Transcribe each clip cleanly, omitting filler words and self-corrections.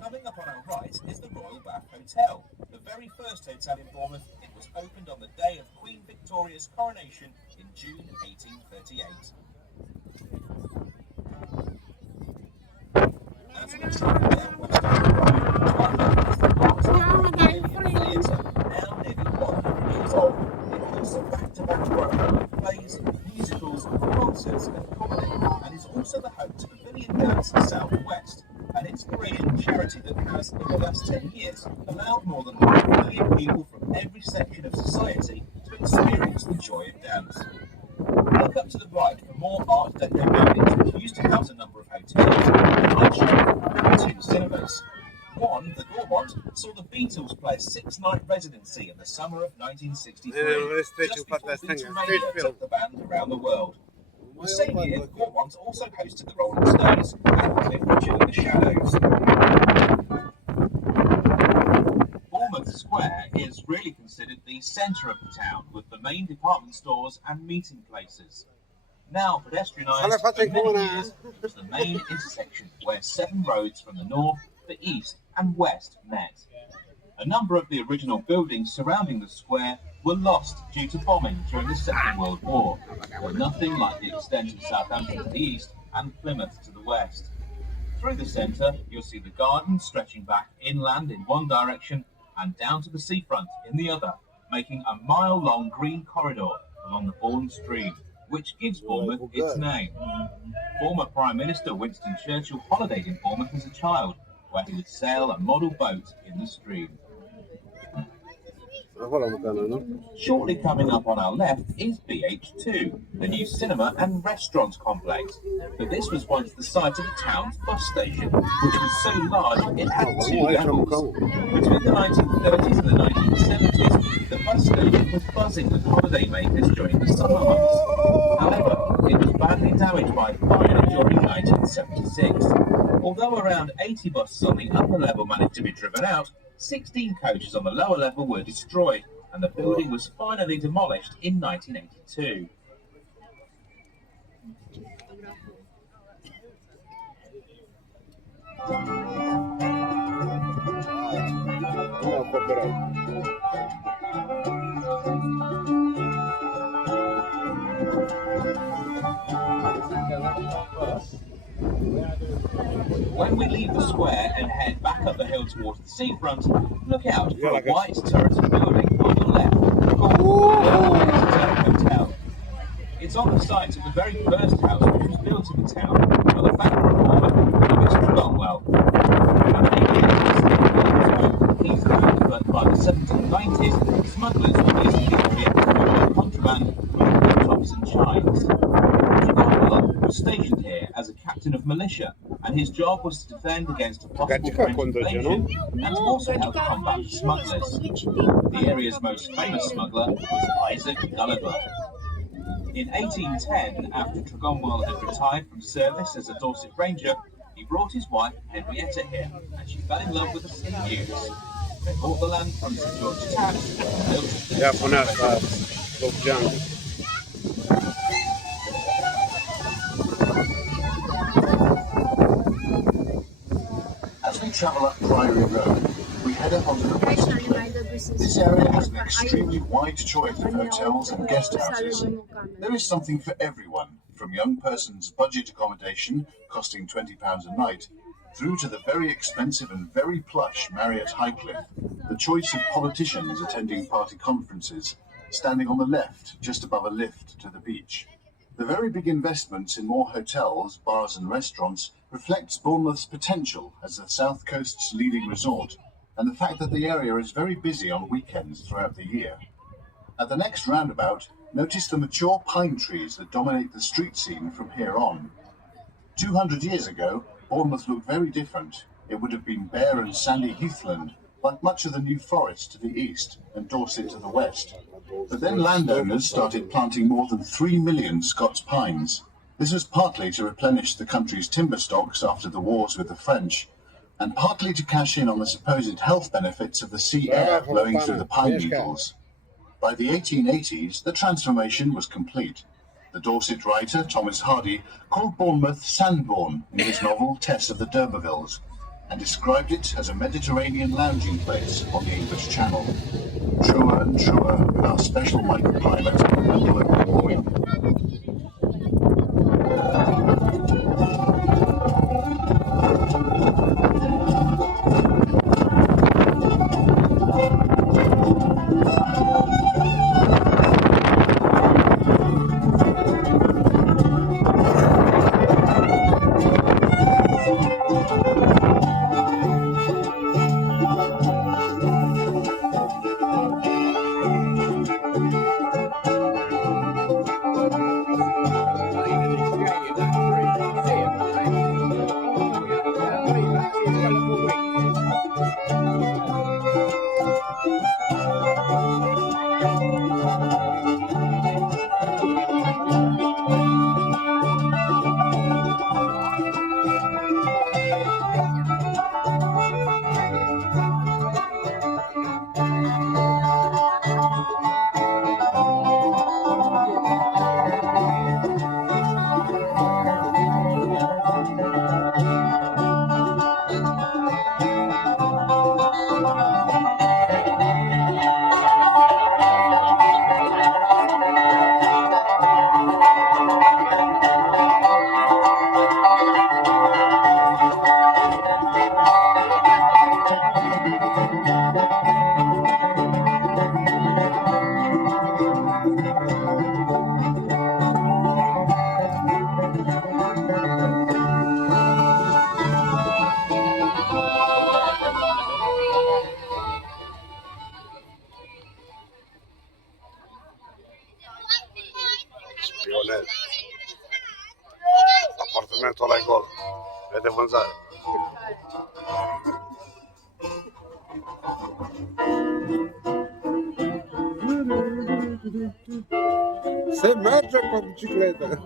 Coming up on our right is the Royal Bath Hotel, the very first hotel in Bournemouth. It was opened on the day of Queen Victoria's coronation in June 1838. As we travel down Theatre, now nearly 100 years old, it hosts a back-to-back program of plays, musicals, concerts and comedy, and is also the home to Pavilion Dance South West, an inspiration charity that has, in the last 10 years, allowed more than 1 million people from every section of society to experience the joy of dance. Look up to the right for more Art Deco buildings which used to house a number of hotels, and show 2 cinemas. One, the Bournemouth, saw the Beatles play a 6-night residency in the summer of 1963, just before Beatle Radio took the band around the world. The same year, Bournemouth also hosted the Rolling Stones and Cliff Richard in the Shadows. Bournemouth Square is really considered the centre of the town, with the main department stores and meeting places. Now pedestrianised, for many years, it was the main intersection where 7 roads from the north, the east and west met. A number of the original buildings surrounding the square were lost due to bombing during the Second World War, but nothing like the extent of Southampton to the east and Plymouth to the west. Through the centre, you'll see the garden stretching back inland in one direction and down to the seafront in the other, making a mile-long green corridor along the Bourne stream, which gives Bournemouth its name. Former Prime Minister Winston Churchill holidayed in Bournemouth as a child, where he would sail a model boat in the stream. Shortly coming up on our left is BH2, the new cinema and restaurant complex. But this was once the site of the town's bus station, which was so large it had 2 levels. Between the 1930s and the 1970s, the bus station was buzzing with holidaymakers during the summer months. However, it was badly damaged by fire during 1976. Although around 80 buses on the upper level managed to be driven out, 16 coaches on the lower level were destroyed, and the building was finally demolished in 1982. When we leave the square and head back up the hill towards the seafront, look out for a white turreted building on your left called the Hotel. It's on the site of the very first house which was built in the town by the founder of Bournemouth, Mr. Cromwell. For many years, but by the 1790s, smugglers were using the area to move contraband with tops and chimes. Cromwell was stationed here as a captain of militia, and his job was to defend against a possible French invasion and to also help combat smugglers. The area's most famous smuggler was Isaac Gulliver. In 1810, after Cromwell had retired from service as a Dorset Ranger, he brought his wife Henrietta here, and she fell in love with the sea youths. They bought the land from St George's Tax and built it. As we travel up Priory Road, we head up onto the Western Cliff. This area has an extremely wide choice of hotels and guest houses. There is something for everyone, from young persons' budget accommodation costing £20 a night, through to the very expensive and very plush Marriott Highcliffe, the choice of politicians attending party conferences, standing on the left just above a lift to the beach. The very big investments in more hotels, bars and restaurants reflects Bournemouth's potential as the South Coast's leading resort, and the fact that the area is very busy on weekends throughout the year. At the next roundabout, notice the mature pine trees that dominate the street scene from here on. 200 years ago, Bournemouth looked very different. it would have been bare and sandy heathland, like much of the New Forest to the east and Dorset to the west. But then landowners started planting more than 3 million Scots pines. This was partly to replenish the country's timber stocks after the wars with the French, and partly to cash in on the supposed health benefits of the sea air blowing through the pine needles. By the 1880s, the transformation was complete. The Dorset writer Thomas Hardy called Bournemouth Sandbourne in his novel Tess of the D'Urbervilles, and described it as a Mediterranean lounging place on the English Channel. Truer and truer with our special microclimate and global warming. Appartamento lá em Gola. É de avançar. Você marcha com a bicicleta.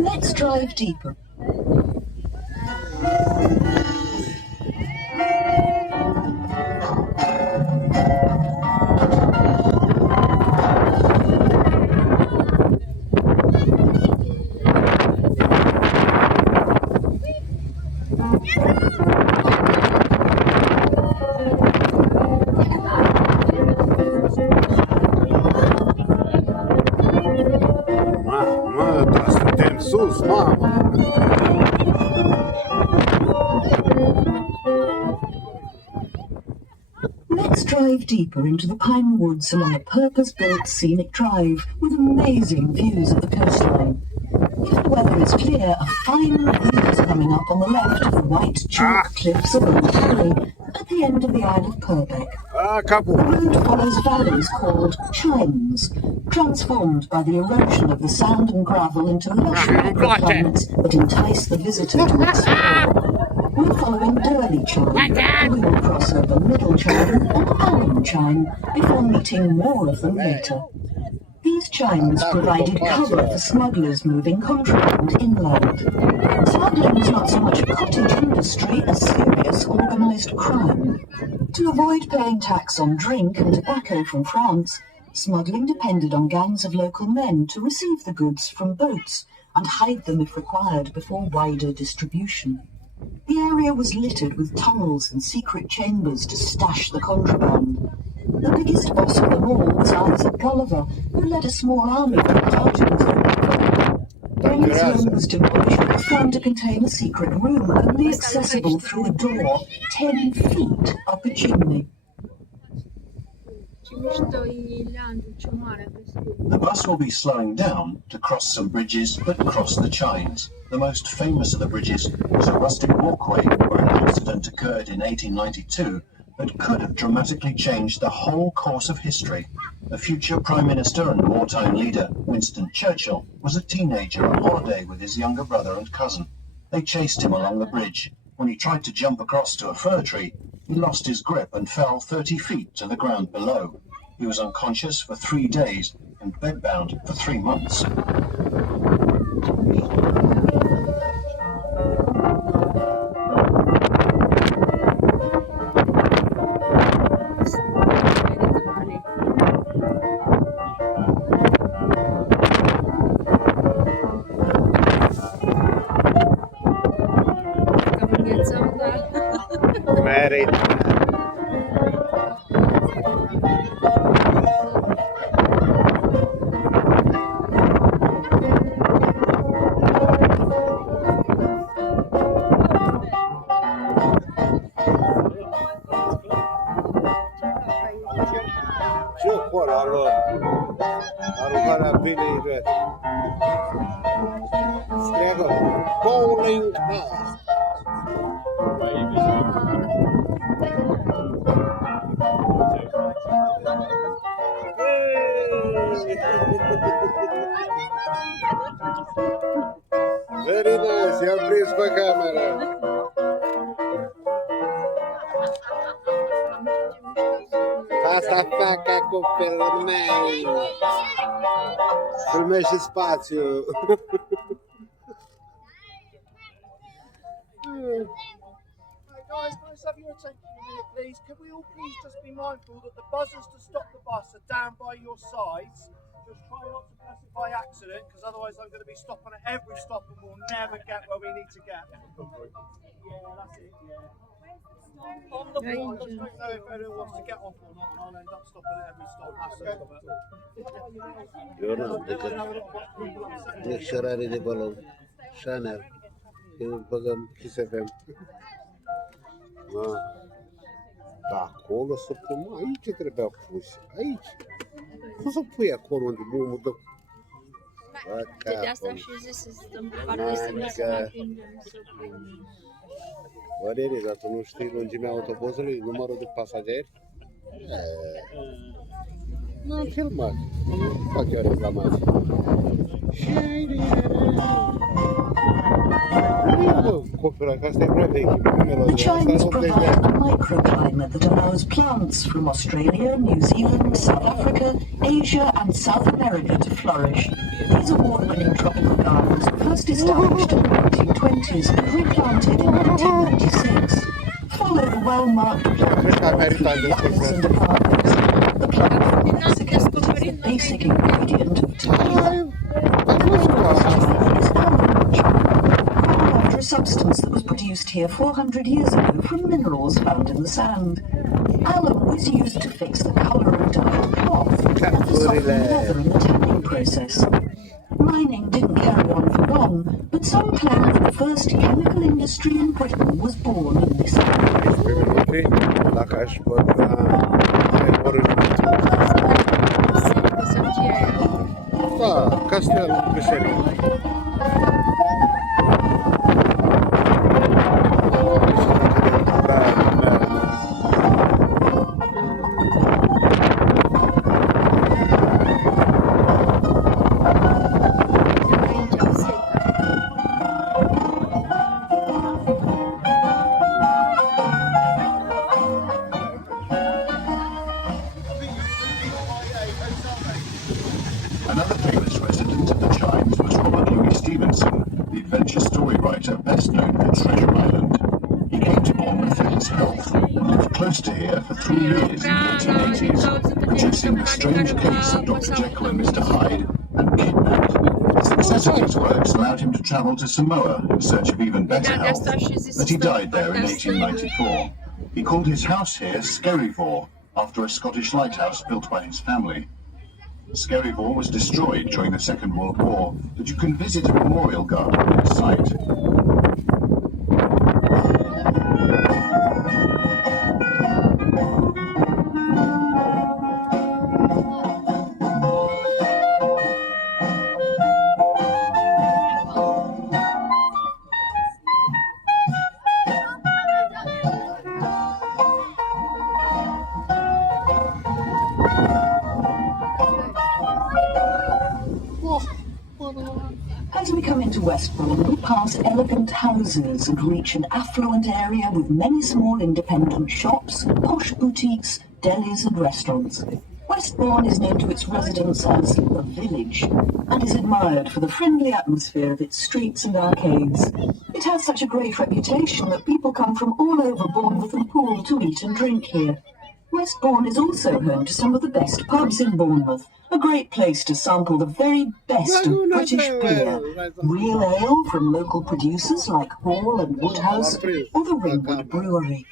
Let's drive deeper. Sus, mama. Let's drive deeper into the pine woods along a purpose-built scenic drive with amazing views of the coastline. If the weather is clear, a fine view is coming up on the left of the white chalk cliffs of Old Harry at the end of the Isle of Purbeck. The road follows valleys called chimes, transformed by the erosion of the sand and gravel into lush microclimates that entice the visitor to explore. We're following Durley Chine. We will cross over Middle Chine and Allen Chine before meeting more of them later. These chines provided cover for smugglers moving contraband inland. Smuggling was not so much a cottage industry as serious organised crime. To avoid paying tax on drink and tobacco from France, smuggling depended on gangs of local men to receive the goods from boats and hide them if required before wider distribution. The area was littered with tunnels and secret chambers to stash the contraband. The biggest boss of them all was Isaac Gulliver, who led a small army from Tartans. When his home was demolished, it was found to contain a secret room only accessible through a door 10 feet up a chimney. The bus will be slowing down to cross some bridges but cross the chines. The most famous of the bridges was a rustic walkway where an accident occurred in 1892 that could have dramatically changed the whole course of history. A future Prime Minister and wartime leader, Winston Churchill, was a teenager on holiday with his younger brother and cousin. They chased him along the bridge. When he tried to jump across to a fir tree, he lost his grip and fell 30 feet to the ground below. He was unconscious for 3 days and bedbound for 3 months. Married. Ce cola lor? Aruncarea binei red. Strigă bowling pass. Very nice, i-am prins pe camera. Asta fac acoperul meu. Filmezi și spațiu. Guys, can I just have your attention a minute, please? Can we all please just be mindful that the buzzers to stop the bus are down by your sides? Just try not to press it by accident, because otherwise I'm going to be stopping at every stop and we'll never get where we need to get. Yeah, that's it, yeah. On the wall, I just don't know if anyone wants to get off or not, and I'll end up stopping at every stop. That's it. Eu nu, decât micșorare de balon. Chanel. Eu băgăm Kiss FM. Da, acolo să pun, aici trebuia pus, aici. Cum să pui acolo unde omul dă? De asta și zis să stăm pe partea să nu se mai prindem. Valerie, dar tu nu știi lungimea autobuzului, numărul de pasageri? N-am filmat, nu fac eu reclamație. The Chines provide a microclimate that allows plants from Australia, New Zealand, South Africa, Asia and South America to flourish. These award-winning tropical gardens were first established in the 1920s and replanted in 1996. Follow the well-marked plant apples and apartments. The plant is the basic ingredient of tequila. After a substance that was produced here 400 years ago from minerals found in the sand. Alum was used to fix the colour of dyed cloth and for softening leather in the tanning process. Mining didn't carry on for long, but some claim that the first chemical industry in Britain was born in this area. Da, castelul biserică. Bournemouth and lived close to here for 3 years in the 1880s, producing The Strange Case of Dr. Jekyll and Mr. Hyde and Kidnapped. The success of these works allowed him to travel to Samoa in search of even better health, but he died there in 1894. He called his house here Skerryvore, after a Scottish lighthouse built by his family. Skerryvore was destroyed during the Second World War, but you can visit a memorial garden at the site. As we come into Westbourne, we pass elegant houses and reach an affluent area with many small independent shops, posh boutiques, delis and restaurants. Westbourne is known to its residents as the Village and is admired for the friendly atmosphere of its streets and arcades. It has such a great reputation that people come from all over Bournemouth and Poole to eat and drink here. Westbourne is also home to some of the best pubs in Bournemouth, a great place to sample the very best of British beer, real ale from local producers like Poole and Woodhouse, or the Ringwood Brewery.